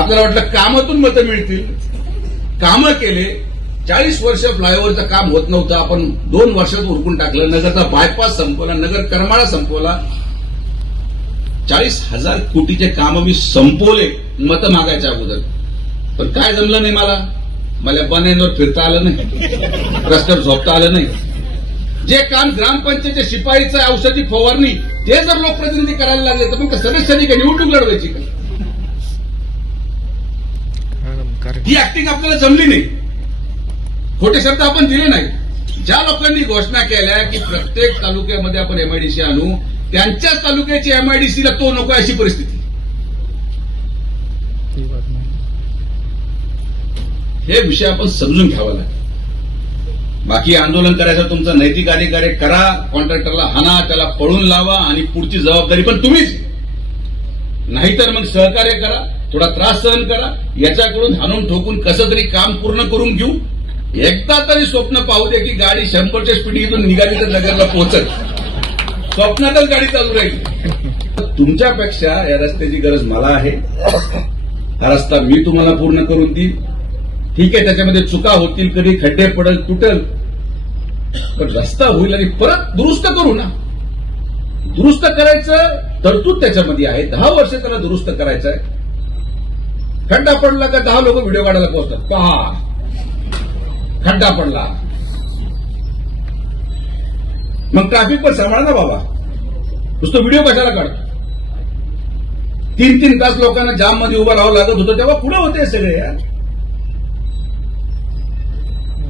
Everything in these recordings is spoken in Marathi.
आपल्याला वाटलं कामातून मतं मिळतील, कामं केले. 40 वर्ष फ्लायओव्हरचं काम होत नव्हतं, आपण 2 वर्षात उरकून टाकलं. नगरचा बायपास संपवला, नगर करमाळा संपवला. 40,000 कोटीचे काम मी संपवले मतं मागायच्या अगोदर. पण काय जमलं नाही मला बनेनवर फिरता आलं नाही, रस्त्यावर झोपता आलं नाही. जे काम ग्रामपंचायतच्या शिपाईचं औषधी फवारणी ते जर लोकप्रतिनिधी करायला लागले तर मग सदस्यांनी काही निवडणूक लढवायची का? ही ऍक्टिंग आपल्याला जमली नाही. खोटे शब्द आपण दिले नाही. ज्या लोकांनी घोषणा केल्या की प्रत्येक तालुक्यामध्ये आपण एमआयडीसी आणू, त्यांच्याच तालुक्याची एमआयडीसीला तो नको अशी परिस्थिती. हे विषय आपण समजून घ्यावा लागेल. बाकी आंदोलन करायचं तुमचा नैतिक अधिकार आहे, करा. कॉन्ट्रॅक्टरला हाना, त्याला पळून लावा आणि पुढची जबाबदारी पण तुम्हीच. नाहीतर मग सहकार्य करा, थोडा त्रास सहन करा. याच्याकडून हाणून ठोकून कसं तरी काम पूर्ण करून घेऊ. एकदा तरी स्वप्न पाहू दे की गाडी 100च्या स्पीडीतून निघाली तर नगरला पोहोचल. स्वप्नातच गाडी चालू राहील. तुमच्यापेक्षा या रस्त्याची गरज मला आहे. हा रस्ता मी तुम्हाला पूर्ण करून देईन. ठीक आहे, त्याच्यामध्ये चुका होतील, कधी खड्डे पडल, तुटल, पण रस्ता होईल आणि परत दुरुस्त करू ना. दुरुस्त करायचं तरतूद त्याच्यामध्ये आहे. 10 वर्ष त्याला दुरुस्त करायचं आहे. खड्डा पडला का 10 लोक व्हिडिओ काढायला पोहोचतात, पहा खड्डा पडला. मग ट्रॅफिक पण सांभाळा ना बाबा. नुसतं व्हिडिओ कशाला काढतो? 3-3 तास लोकांना जाम मध्ये उभं राहावं लागत होतं, तेव्हा पुढे होते सगळे यार.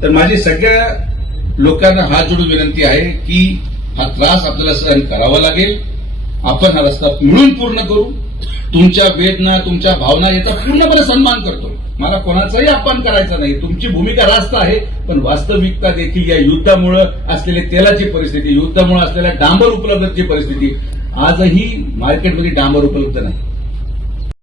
तर माझी सगळ्या लोकांना हात जोडून विनंती आहे की हा त्रास आपल्याला सहन करावा लागेल. आपण हा रस्ता मिळून पूर्ण करू. तुमच्या वेदना, तुमच्या भावना याचा पूर्णपणे सन्मान करतो. मला कोणाचाही अपमान करायचा नाही. तुमची भूमिका रास्त आहे, पण वास्तविकता देखील या युद्धामुळे असलेली तेलाची परिस्थिती, युद्धामुळे असलेल्या डांबर उपलब्धतेची परिस्थिती, आजही मार्केटमध्ये डांबर उपलब्ध नाही.